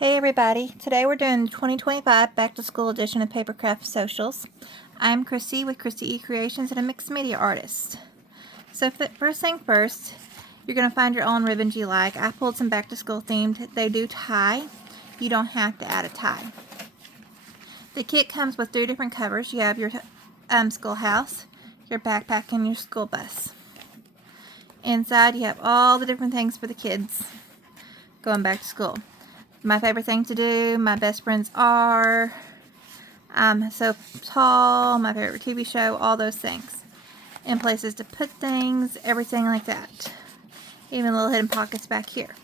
Hey everybody, today we're doing the 2025 Back to School edition of Papercraft Socials. I'm Christi with Christi E Creations and a mixed media artist. So first thing first, you're going to find your own ribbons you like. I pulled some back to school themed. They do tie. You don't have to add a tie. The kit comes with 3 different covers. You have your schoolhouse, your backpack, and your school bus. Inside you have all the different things for the kids going back to school. My favorite thing to do, my best friends are, I'm so tall, my favorite TV show, all those things. And places to put things, everything like that. Even little hidden pockets back here.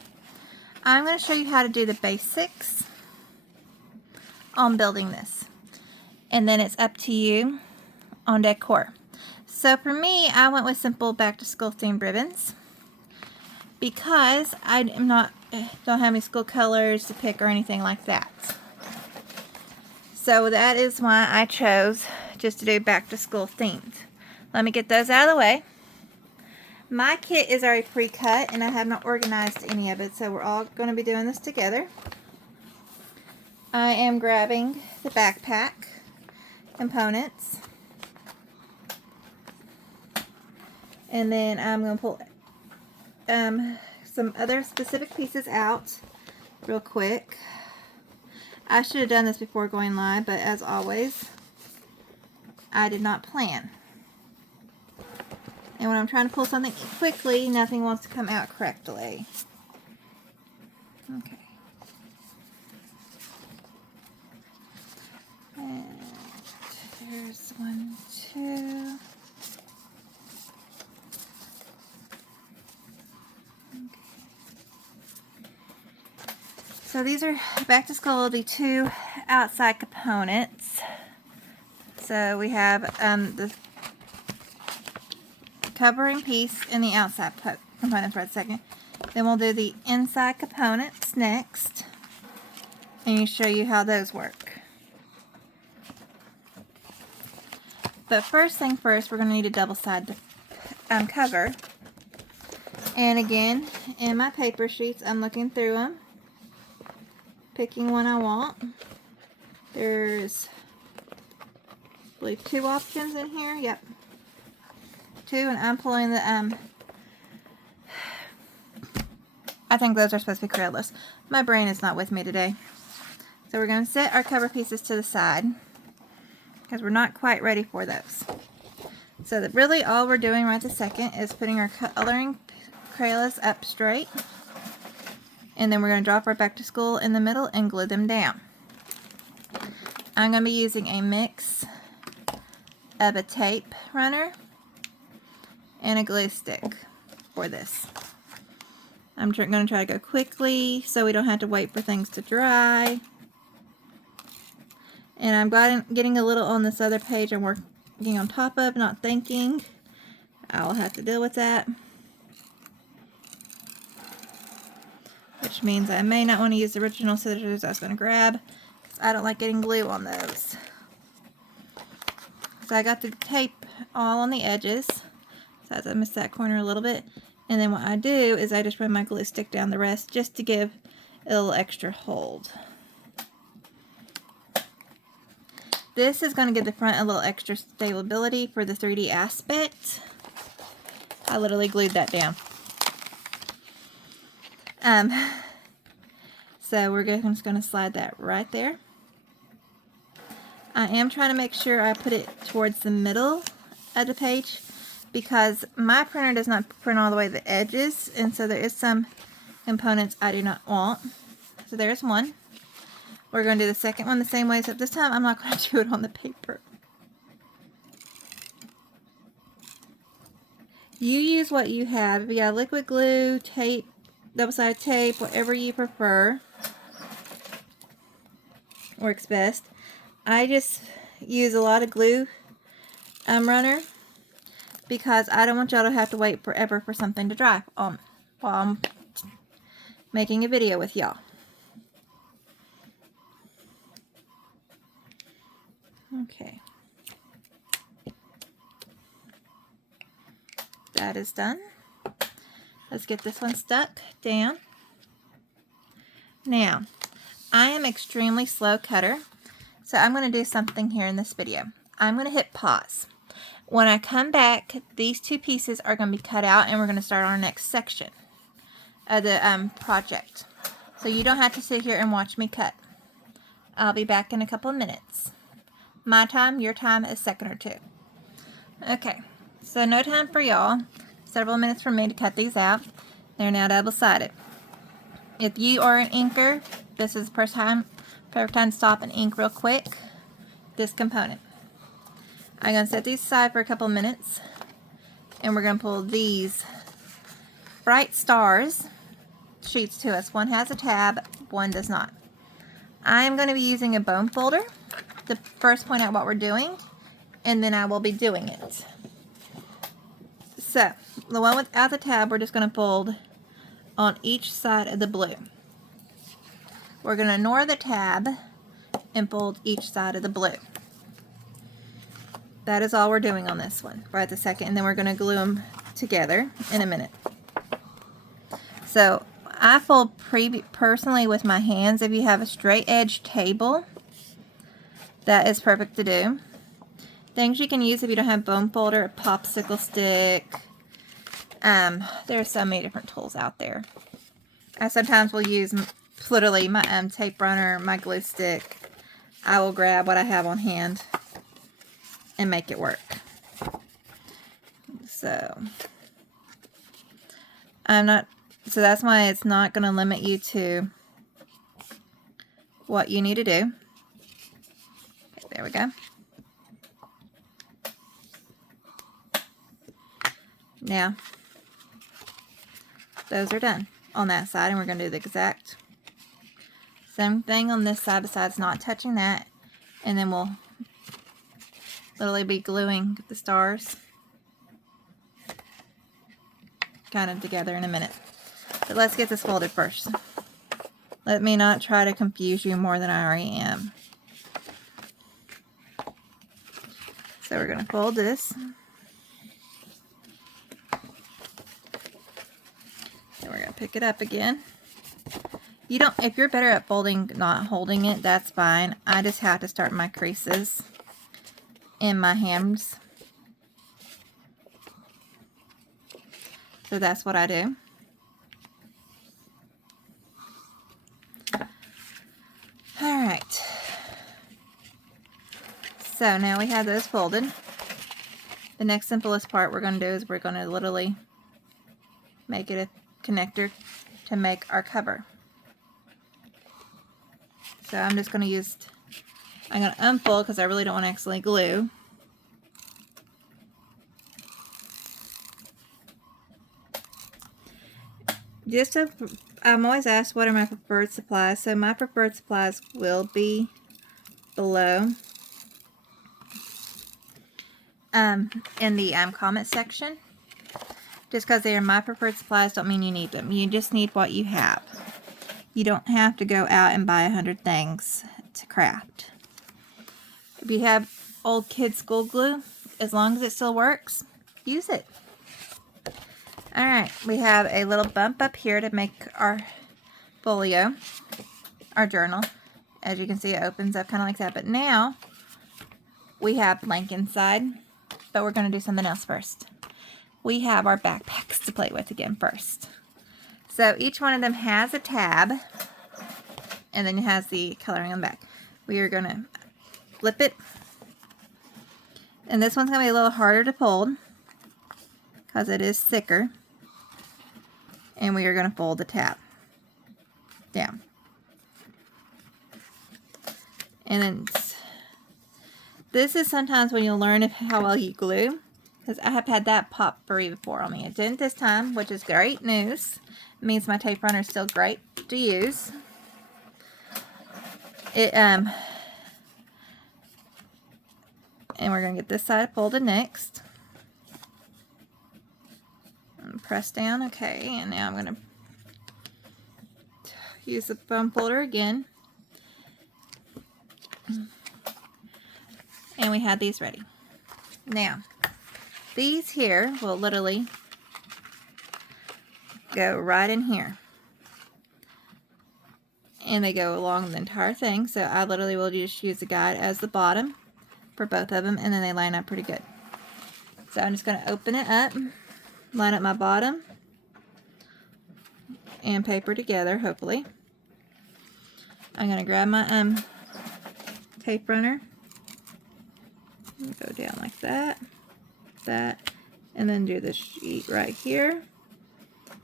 I'm going to show you how to do the basics on building this. And then it's up to you on decor. So for me, I went with simple back to school themed ribbons. Because I don't have any school colors to pick or anything like that. So that is why I chose just to do back to school themed. Let me get those out of the way. My kit is already pre-cut and I have not organized any of it, so we're all going to be doing this together. I am grabbing the backpack components. And then I'm going to pull some other specific pieces out real quick. I should have done this before going live, but as always, I did not plan. And when I'm trying to pull something quickly, nothing wants to come out correctly. Okay. And there's 1, 2. So these are back to school will be 2 outside components. So we have the covering piece and the outside components for a second. Then we'll do the inside components next, and I'll show you how those work. But first thing first, we're going to need a double-sided cover. And again, in my paper sheets, I'm looking through them, picking one I want. There's, I believe, 2 options in here. Yep, 2, and I'm pulling the I think those are supposed to be Crayolas. My brain is not with me today. So we're going to set our cover pieces to the side because we're not quite ready for those. So that really all we're doing right this second is putting our coloring Crayolas up straight. And then we're going to drop our back to school in the middle and glue them down. I'm going to be using a mix of a tape runner and a glue stick for this. I'm going to try to go quickly so we don't have to wait for things to dry. And I'm getting a little on this other page I'm working on top of, not thinking. I'll have to deal with that. Which means I may not want to use the original scissors I was going to grab, because I don't like getting glue on those. So I got the tape all on the edges, so I missed that corner a little bit. And then what I do is I just run my glue stick down the rest just to give it a little extra hold. This is going to give the front a little extra stability for the 3D aspect. I literally glued that down. So we're just going to slide that right there. I am trying to make sure I put it towards the middle of the page because my printer does not print all the way to the edges, and so there is some components I do not want. So there's one. We're going to do the second one the same way, except this time I'm not going to do it on the paper. You use what you have. If you got liquid glue, tape, double-sided tape, whatever you prefer, works best. I just use a lot of glue runner because I don't want y'all to have to wait forever for something to dry while I'm making a video with y'all. Okay. That is done. Let's get this one stuck down. Now, I am extremely slow cutter, so I'm going to do something here in this video. I'm going to hit pause. When I come back, these two pieces are going to be cut out, and we're going to start our next section of the project. So you don't have to sit here and watch me cut. I'll be back in a couple of minutes. My time, your time, a second or two. Okay, so no time for y'all. Several minutes for me to cut these out. They're now double-sided. If you are an inker, this is the perfect time to stop and ink real quick this component. I'm going to set these aside for a couple of minutes, and we're going to pull these Bright Stars sheets to us. One has a tab, one does not. I'm going to be using a bone folder to first point out what we're doing, and then I will be doing it. So, the one without the tab, we're just going to fold on each side of the blue. We're going to ignore the tab and fold each side of the blue. That is all we're doing on this one right this second, and then we're going to glue them together in a minute. So, I fold personally with my hands. If you have a straight edge table, that is perfect to do. Things you can use if you don't have bone folder, a popsicle stick. There are so many different tools out there. I sometimes will use literally my tape runner, my glue stick. I will grab what I have on hand and make it work. So that's why it's not going to limit you to what you need to do. Okay, there we go. Now, those are done on that side, and we're going to do the exact same thing on this side besides not touching that, and then we'll literally be gluing the stars kind of together in a minute. But let's get this folded first. Let me not try to confuse you more than I already am. So we're going to fold this. Then we're going to pick it up again. If you're better at folding, not holding it, that's fine. I just have to start my creases in my hands. So that's what I do. Alright. So now we have those folded. The next simplest part we're going to do is we're going to literally make it a connector to make our cover. So I'm just going to I'm going to unfold because I really don't want to accidentally glue. I'm always asked what are my preferred supplies. So my preferred supplies will be below in the comment section. Just because they are my preferred supplies don't mean you need them. You just need what you have. You don't have to go out and buy 100 things to craft. If you have old kid school glue, as long as it still works, use it. Alright, we have a little bump up here to make our folio, our journal. As you can see, it opens up kind of like that. But now, we have blank inside, but we're going to do something else first. We have our backpacks to play with again first. So each one of them has a tab, and then it has the coloring on the back. We are going to flip it, and this one's going to be a little harder to fold because it is thicker. And we are going to fold the tab down. And then this is sometimes when you'll learn how well you glue, because I have had that pop free before on me. It didn't this time, which is great news. It means my tape runner is still great to use. And we're going to get this side folded next. Press down, okay, and now I'm going to use the bone folder again. And we had these ready. Now, these here will literally go right in here. and they go along the entire thing. So I literally will just use the guide as the bottom for both of them, and then they line up pretty good. So I'm just going to open it up, line up my bottom and paper together, hopefully. I'm going to grab my tape runner, go down like that, and then do this sheet right here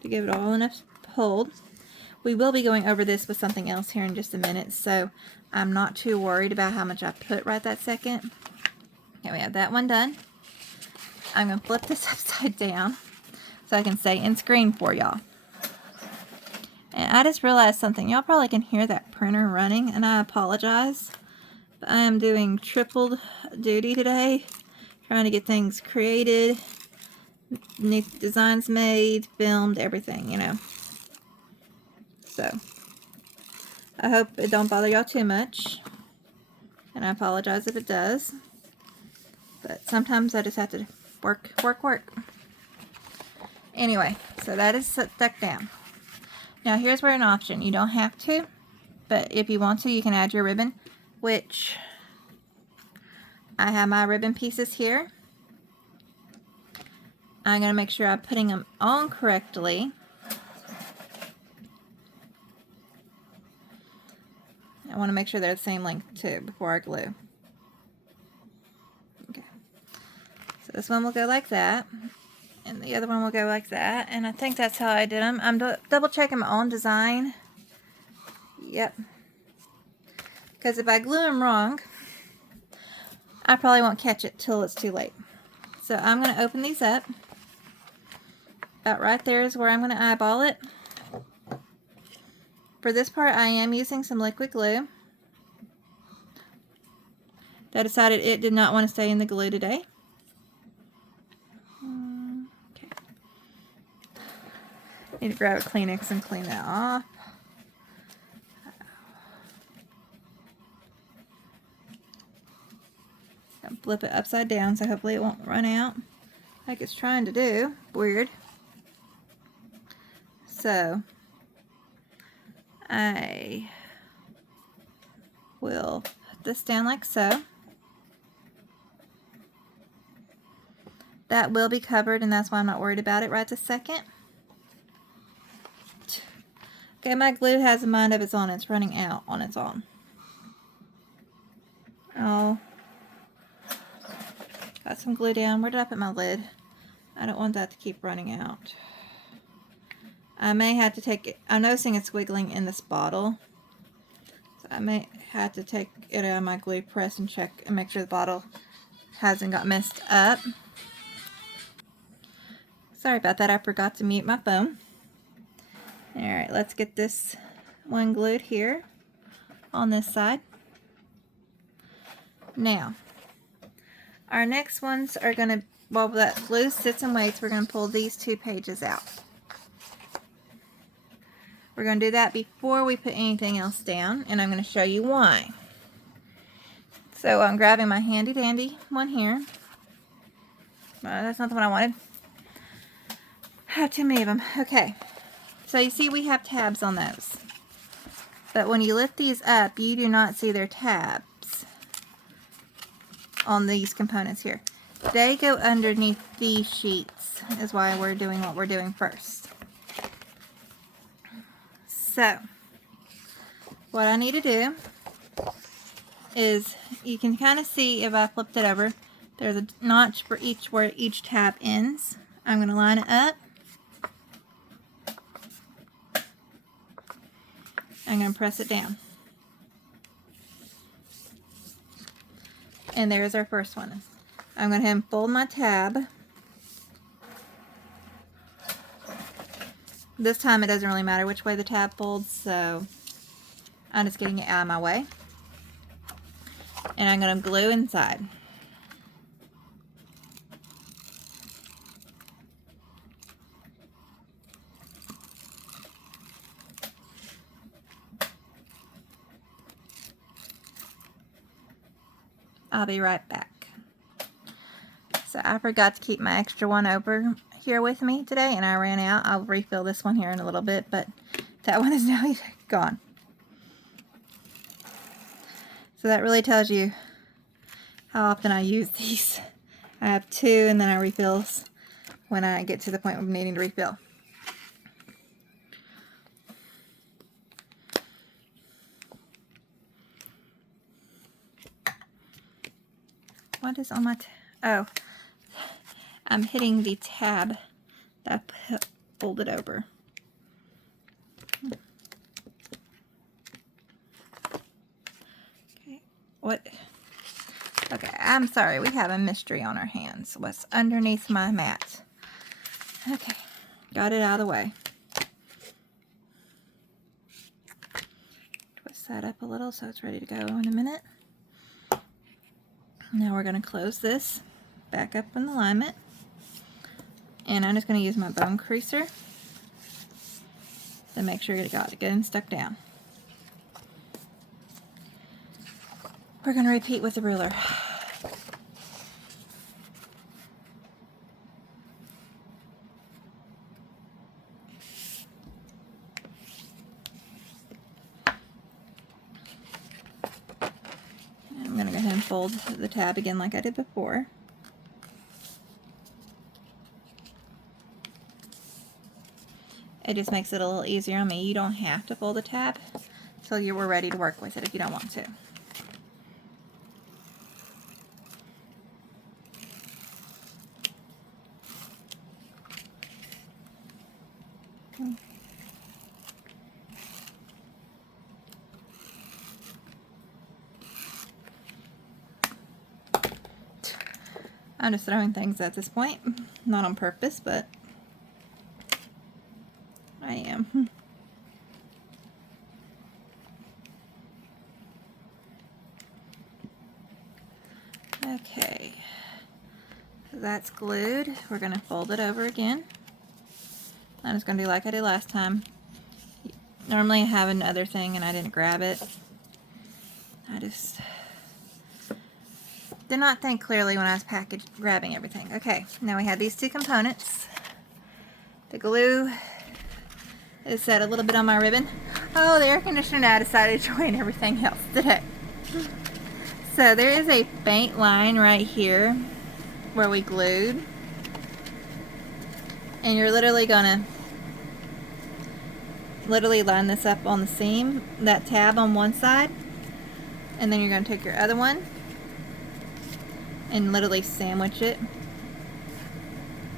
to give it all enough hold. We will be going over this with something else here in just a minute, so I'm not too worried about how much I put right that second. Okay, we have that one done. I'm going to flip this upside down so I can say in screen for y'all. And I just realized something. Y'all probably can hear that printer running, and I apologize. But I am doing triple duty today, trying to get things created, new designs made, filmed, everything, you know. So, I hope it don't bother y'all too much. And I apologize if it does. But sometimes I just have to work. Anyway, so that is stuck down. Now here's where an option. You don't have to, but if you want to, you can add your ribbon, which I have my ribbon pieces here. I'm going to make sure I'm putting them on correctly. I want to make sure they're the same length too before I glue. Okay. So this one will go like that. And the other one will go like that. And I think that's how I did them. I'm double checking my own design. Yep. Because if I glue them wrong, I probably won't catch it till it's too late. So I'm going to open these up. About right there is where I'm going to eyeball it. For this part, I am using some liquid glue. I decided it did not want to stay in the glue today. Need to grab a Kleenex and clean that off. And flip it upside down so hopefully it won't run out like it's trying to do. Weird. So I will put this down like so. That will be covered, and that's why I'm not worried about it right this second. Okay, my glue has a mind of its own. It's running out on its own. Oh. Got some glue down. Where did I put my lid? I don't want that to keep running out. I may have to take it. I'm noticing it's wiggling in this bottle. So I may have to take it out of my glue press and check and make sure the bottle hasn't got messed up. Sorry about that. I forgot to mute my phone. Alright, let's get this one glued here on this side. Now, our next ones are going to, while that glue sits and waits, we're going to pull these 2 pages out. We're going to do that before we put anything else down, and I'm going to show you why. So I'm grabbing my handy dandy one here. That's not the one I wanted. I have too many of them. Okay. So you see we have tabs on those. But when you lift these up, you do not see their tabs on these components here. They go underneath these sheets, is why we're doing what we're doing first. So, what I need to do is, you can kind of see if I flipped it over, there's a notch for each where each tab ends. I'm going to line it up. I'm going to press it down. And there's our first one. I'm going to fold my tab. This time it doesn't really matter which way the tab folds, so I'm just getting it out of my way. And I'm going to glue inside. I'll be right back. So I forgot to keep my extra one over here with me today, and I ran out. I'll refill this one here in a little bit, but that one is now gone. So that really tells you how often I use these. I have 2 and then I refill when I get to the point of needing to refill. What is on my oh, I'm hitting the tab that I folded over. Okay, what? Okay, I'm sorry, we have a mystery on our hands. What's underneath my mat? Okay, got it out of the way. Twist that up a little so it's ready to go in a minute. Now we're going to close this back up in alignment. And I'm just going to use my bone creaser to make sure it got good and stuck down. We're going to repeat with the ruler. I'm going to go ahead and fold the tab again like I did before. It just makes it a little easier on me. You don't have to fold the tab until you were ready to work with it if you don't want to. I'm just throwing things at this point, not on purpose, but I am. Okay, so that's glued. We're going to fold it over again. I'm just going to do like I did last time. Normally I have another thing and I didn't grab it. I just did not think clearly when I was grabbing everything. Okay, now we have these 2 components. The glue is set a little bit on my ribbon. Oh, the air conditioner now decided to join everything else today. So there is a faint line right here where we glued. And you're literally gonna line this up on the seam, that tab on one side, and then you're gonna take your other one and literally sandwich it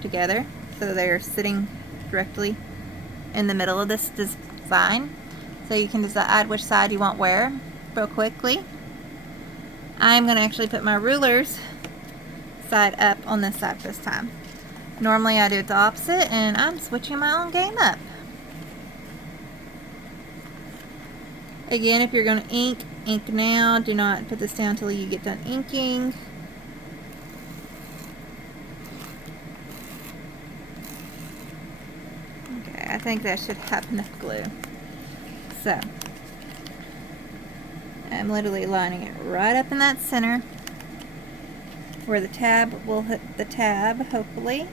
together so they're sitting directly in the middle of this design, so you can decide which side you want where real quickly. I'm going to actually put my ruler's side up on this side this time. Normally I do it the opposite, and I'm switching my own game up. Again, if you're going to ink now. Do not put this down until you get done inking. I think that should have enough glue. So, I'm literally lining it right up in that center where the tab will hit the tab, hopefully.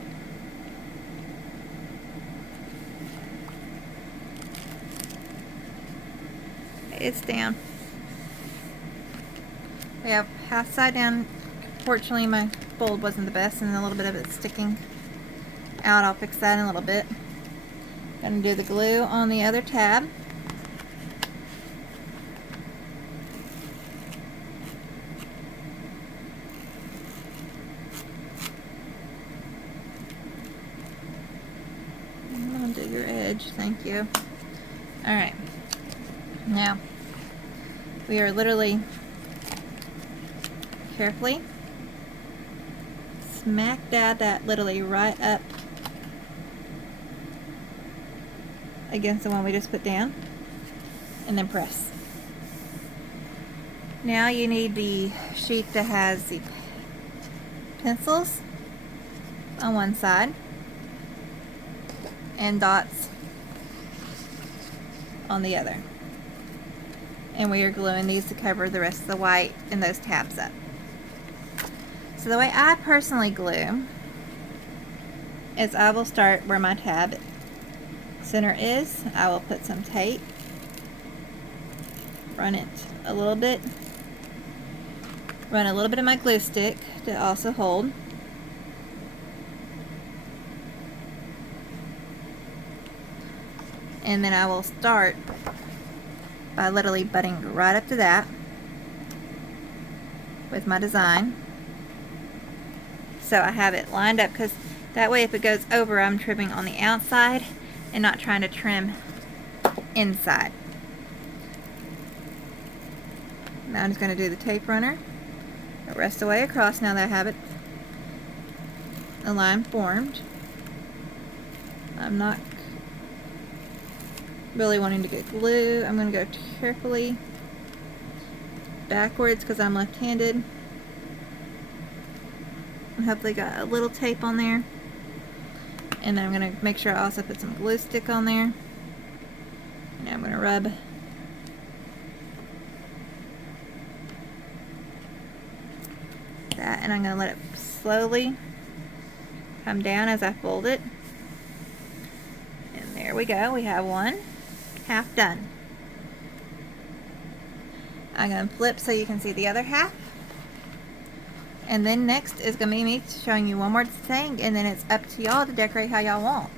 It's down. We have half side down. Fortunately, my fold wasn't the best and a little bit of it sticking out. I'll fix that in a little bit. Gonna do the glue on the other tab. Undo your edge, thank you. Alright, now we are literally carefully smack dab that literally right up against the one we just put down, and then press. Now you need the sheet that has the pencils on one side and dots on the other. And we are gluing these to cover the rest of the white and those tabs up. So the way I personally glue is I will start where my tab center is. I will put some tape, run it a little bit run a little bit of my glue stick to also hold. And then I will start by literally butting right up to that with my design. So I have it lined up, because that way if it goes over, I'm trimming on the outside and not trying to trim inside. Now I'm just going to do the tape runner the rest of the way across now that I have it a line formed. I'm not really wanting to get glue. I'm going to go carefully backwards because I'm left-handed. And hopefully got a little tape on there. And then I'm going to make sure I also put some glue stick on there. And I'm going to rub that, and I'm going to let it slowly come down as I fold it. And there we go. We have one half done. I'm going to flip so you can see the other half. And then next is going to be me showing you one more thing, and then it's up to y'all to decorate how y'all want.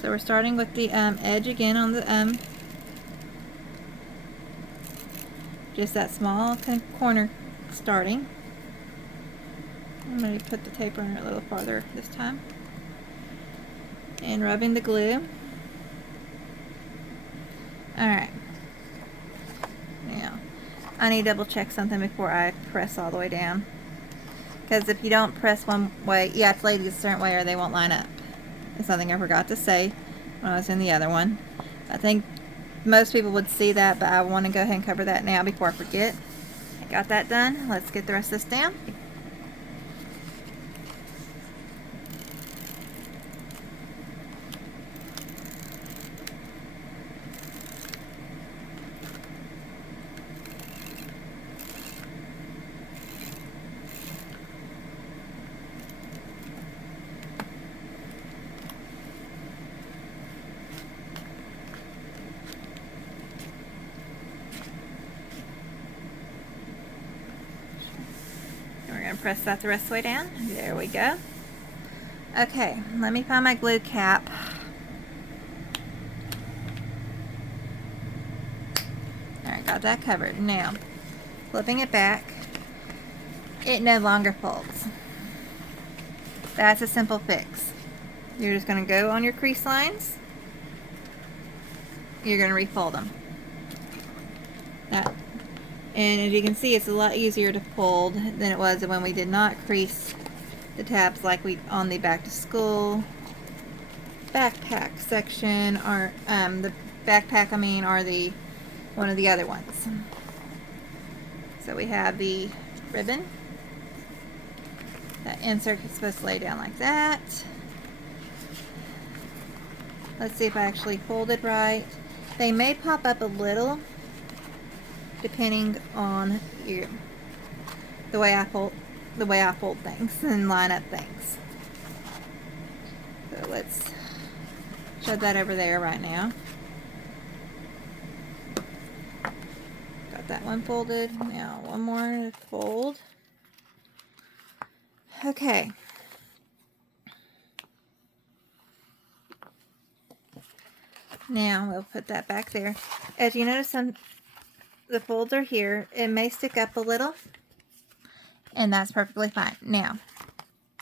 So we're starting with the edge again on the just that small kind of corner starting. I'm going to put the tape runner a little farther this time. And rubbing the glue. Alright. Now, I need to double check something before I press all the way down. Because if you don't press one way, you have to lay these a certain way or they won't line up. It's something I forgot to say when I was in the other one. I think most people would see that, but I want to go ahead and cover that now before I forget. I got that done. Let's get the rest of this down. Press that the rest of the way down. There we go. Okay, let me find my glue cap. Alright, got that covered. Now, flipping it back, it no longer folds. That's a simple fix. You're just going to go on your crease lines. You're going to refold them. And as you can see, it's a lot easier to fold than it was when we did not crease the tabs like we on the back to school backpack section, or the backpack or the one of the other ones. So we have the ribbon. That insert is supposed to lay down like that. Let's see if I actually folded right. They may pop up a little depending on the way I fold things and line up things. So let's shove that over there right now. Got that one folded. Now one more to fold. Okay. Now we'll put that back there. As you notice, the folds are here. It may stick up a little, and that's perfectly fine. Now,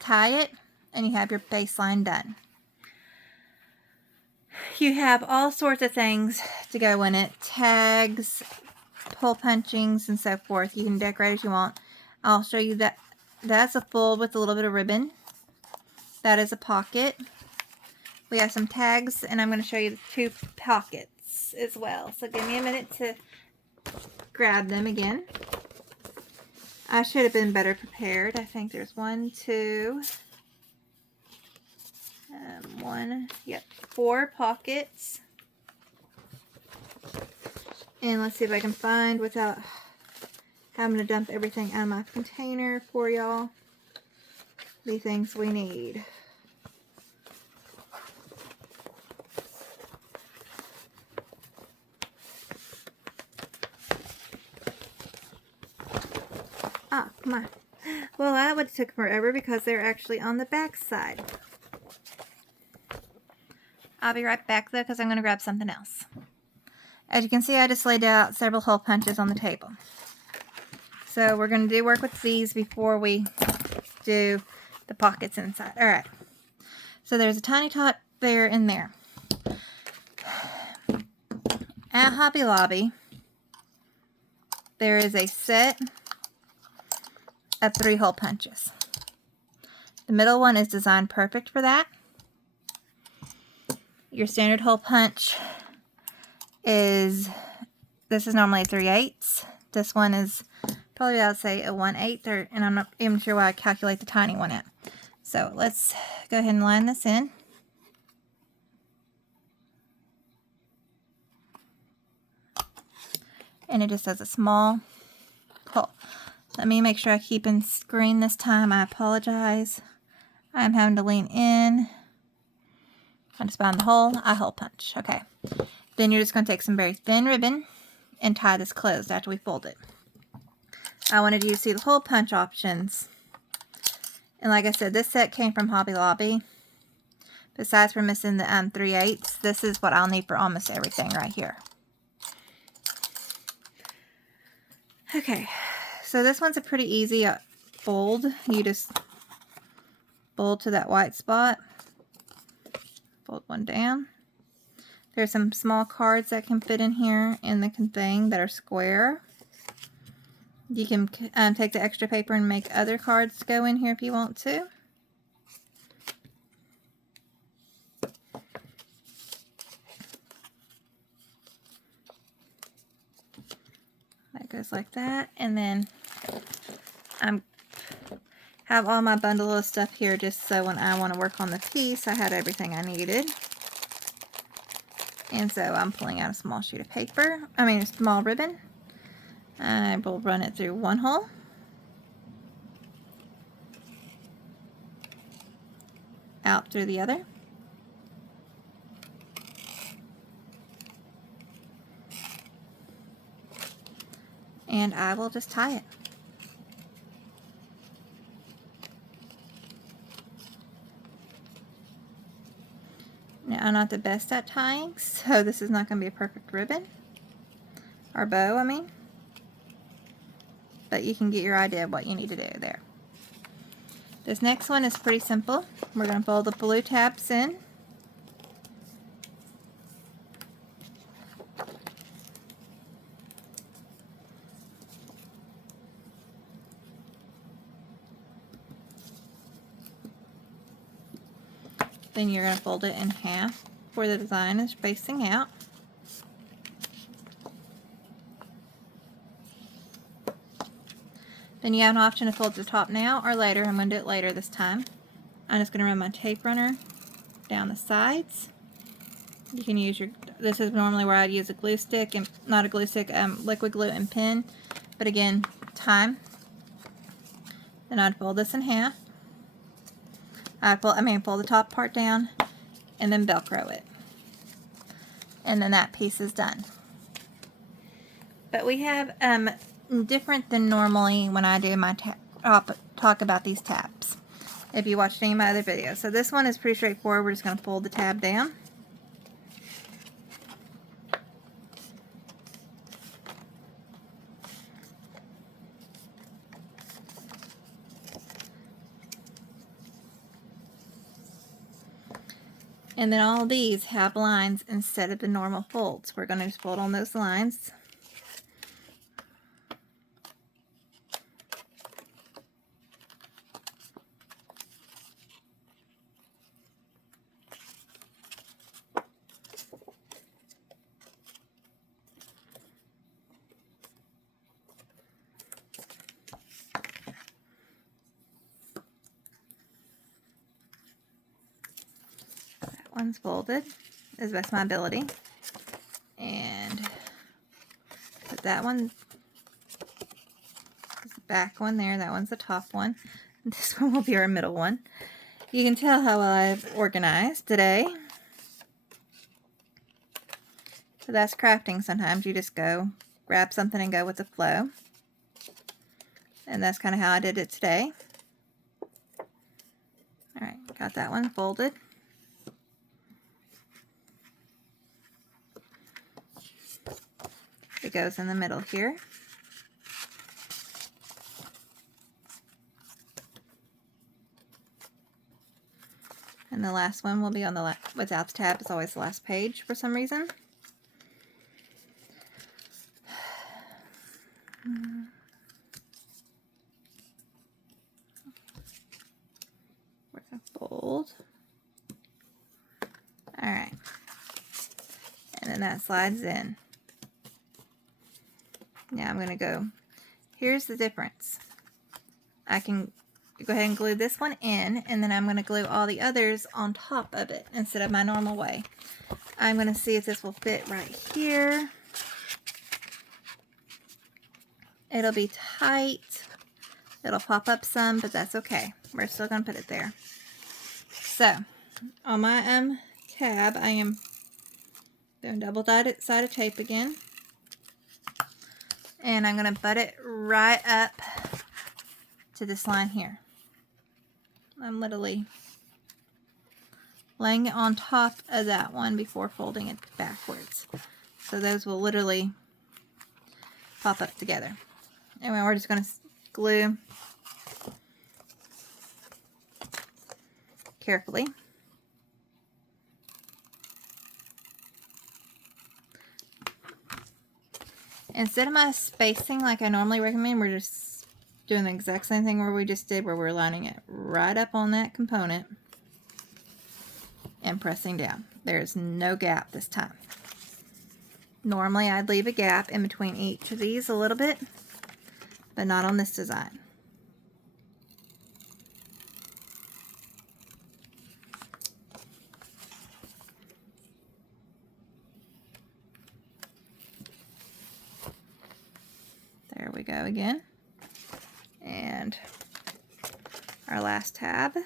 tie it, and you have your baseline done. You have all sorts of things to go in it. Tags, hole punchings, and so forth. You can decorate as you want. I'll show you that. That's a fold with a little bit of ribbon. That is a pocket. We have some tags, and I'm going to show you the 2 pockets as well. So give me a minute to grab them again. I should have been better prepared. I think there's 1, 2, 4 pockets. And let's see if I can find, without having to dump everything out of my container for y'all, the things we need. Ah, come on. Well, that would have took forever because they're actually on the back side. I'll be right back though because I'm going to grab something else. As you can see, I just laid out several hole punches on the table. So we're going to do work with these before we do the pockets inside. Alright. So there's a tiny tot there and there. At Hobby Lobby, there is a set of 3 hole punches. The middle one is designed perfect for that. Your standard hole punch is, this is normally a 3/8. This one is probably, I would say, a 1/8, and I'm not even sure why I calculate the tiny one at. So let's go ahead and line this in. And it just does a small hole. Let me make sure I keep in screen this time. I apologize. I'm having to lean in. I just found the hole. I hole punch. Okay. Then you're just going to take some very thin ribbon and tie this closed after we fold it. I wanted you to see the hole punch options. And like I said, this set came from Hobby Lobby. Besides for missing the 3/8, this is what I'll need for almost everything right here. Okay, so this one's a pretty easy fold. You just fold to that white spot. Fold one down. There's some small cards that can fit in here in the thing that are square. You can take the extra paper and make other cards go in here if you want to. That goes like that, and then I have all my bundle of stuff here just so when I want to work on the piece, I had everything I needed. And so I'm pulling out a small sheet of paper, a small ribbon. I will run it through one hole. Out through the other. And I will just tie it. Now, I'm not the best at tying, so this is not going to be a perfect ribbon. Or bow, I mean. But you can get your idea of what you need to do there. This next one is pretty simple. We're going to fold the blue tabs in. Then you're going to fold it in half where the design is facing out. Then you have an option to fold the top now or later. I'm going to do it later this time. I'm just going to run my tape runner down the sides. You can use this is normally where I'd use a glue stick, and not a glue stick, liquid glue and pen. But again, time. Then I'd fold this in half. Fold the top part down and then Velcro it. And then that piece is done. But we have different than normally when I do my talk about these tabs, if you watched any of my other videos. So this one is pretty straightforward. We're just going to fold the tab down. And then all of these have lines instead of the normal folds. We're going to just fold on those lines. One's folded as best my ability, and put that one, the back one there, that one's the top one, and this one will be our middle one. You can tell how I've organized today. So that's crafting. Sometimes you just go grab something and go with the flow. And that's kind of how I did it today. Alright, got that one folded. It goes in the middle here. And the last one will be on the without the tab. It's always the last page for some reason. We're going to fold. Alright. And then that slides in. Now I'm going to go, here's the difference. I can go ahead and glue this one in, and then I'm going to glue all the others on top of it instead of my normal way. I'm going to see if this will fit right here. It'll be tight. It'll pop up some, but that's okay. We're still going to put it there. So, on my tab, I am doing double-sided tape again. And I'm going to butt it right up to this line here. I'm literally laying it on top of that one before folding it backwards. So those will literally pop up together. And we're just going to glue carefully. Instead of my spacing like I normally recommend, we're just doing the exact same thing where we just did, where we're lining it right up on that component and pressing down. There's no gap this time. Normally I'd leave a gap in between each of these a little bit, but not on this design. There we go again. And our last tab.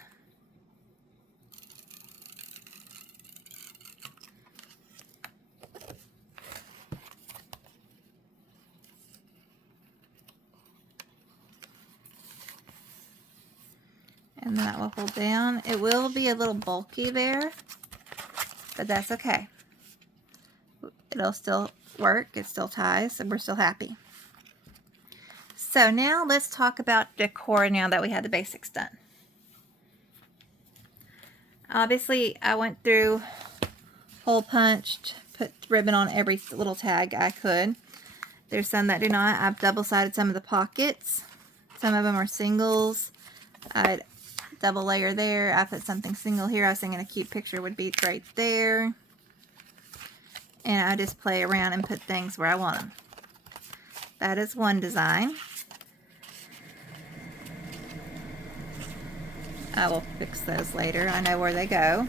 And that will fold down. It will be a little bulky there, but that's okay. It'll still work. It still ties, and we're still happy. So now let's talk about decor now that we had the basics done. Obviously, I went through, hole punched, put ribbon on every little tag I could. There's some that do not. I've double-sided some of the pockets. Some of them are singles. I'd double layer there. I put something single here. I was thinking a cute picture would be right there. And I just play around and put things where I want them. That is one design. I will fix those later. I know where they go.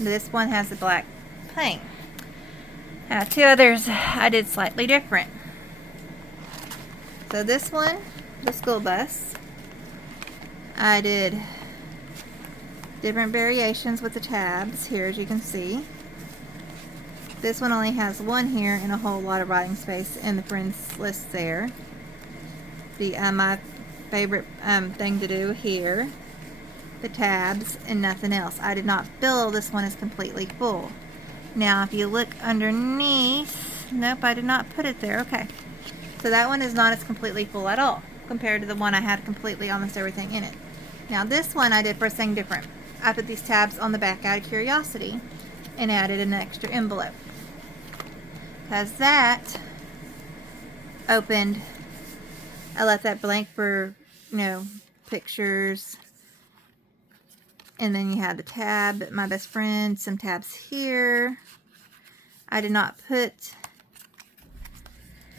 This one has the black paint. Now, two others I did slightly different. So this one, the school bus, I did different variations with the tabs here, as you can see. This one only has one here and a whole lot of writing space in the friends list there. My favorite thing to do here, the tabs and nothing else. I did not fill this one is completely full. Now if you look underneath, nope, I did not put it there. Okay, so that one is not as completely full at all compared to the one I had completely almost everything in it. Now this one I did for something different. I put these tabs on the back out of curiosity and added an extra envelope, because that opened, I left that blank for, you know, pictures. And then you have the tab, my best friend, some tabs here. I did not put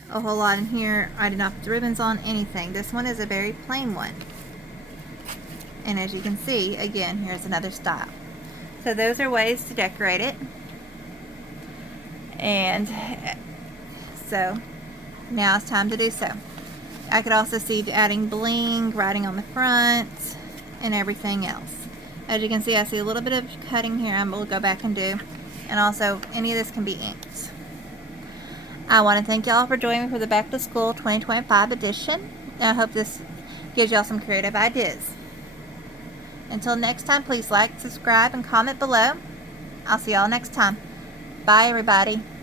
a whole lot in here. I did not put the ribbons on, anything. This one is a very plain one. And as you can see, again, here's another style. So those are ways to decorate it. And so now it's time to do so. I could also see adding bling, writing on the front, and everything else. As you can see, I see a little bit of cutting here I will go back and do. And also, any of this can be inked. I want to thank y'all for joining me for the Back to School 2025 edition. I hope this gives y'all some creative ideas. Until next time, please like, subscribe, and comment below. I'll see y'all next time. Bye, everybody.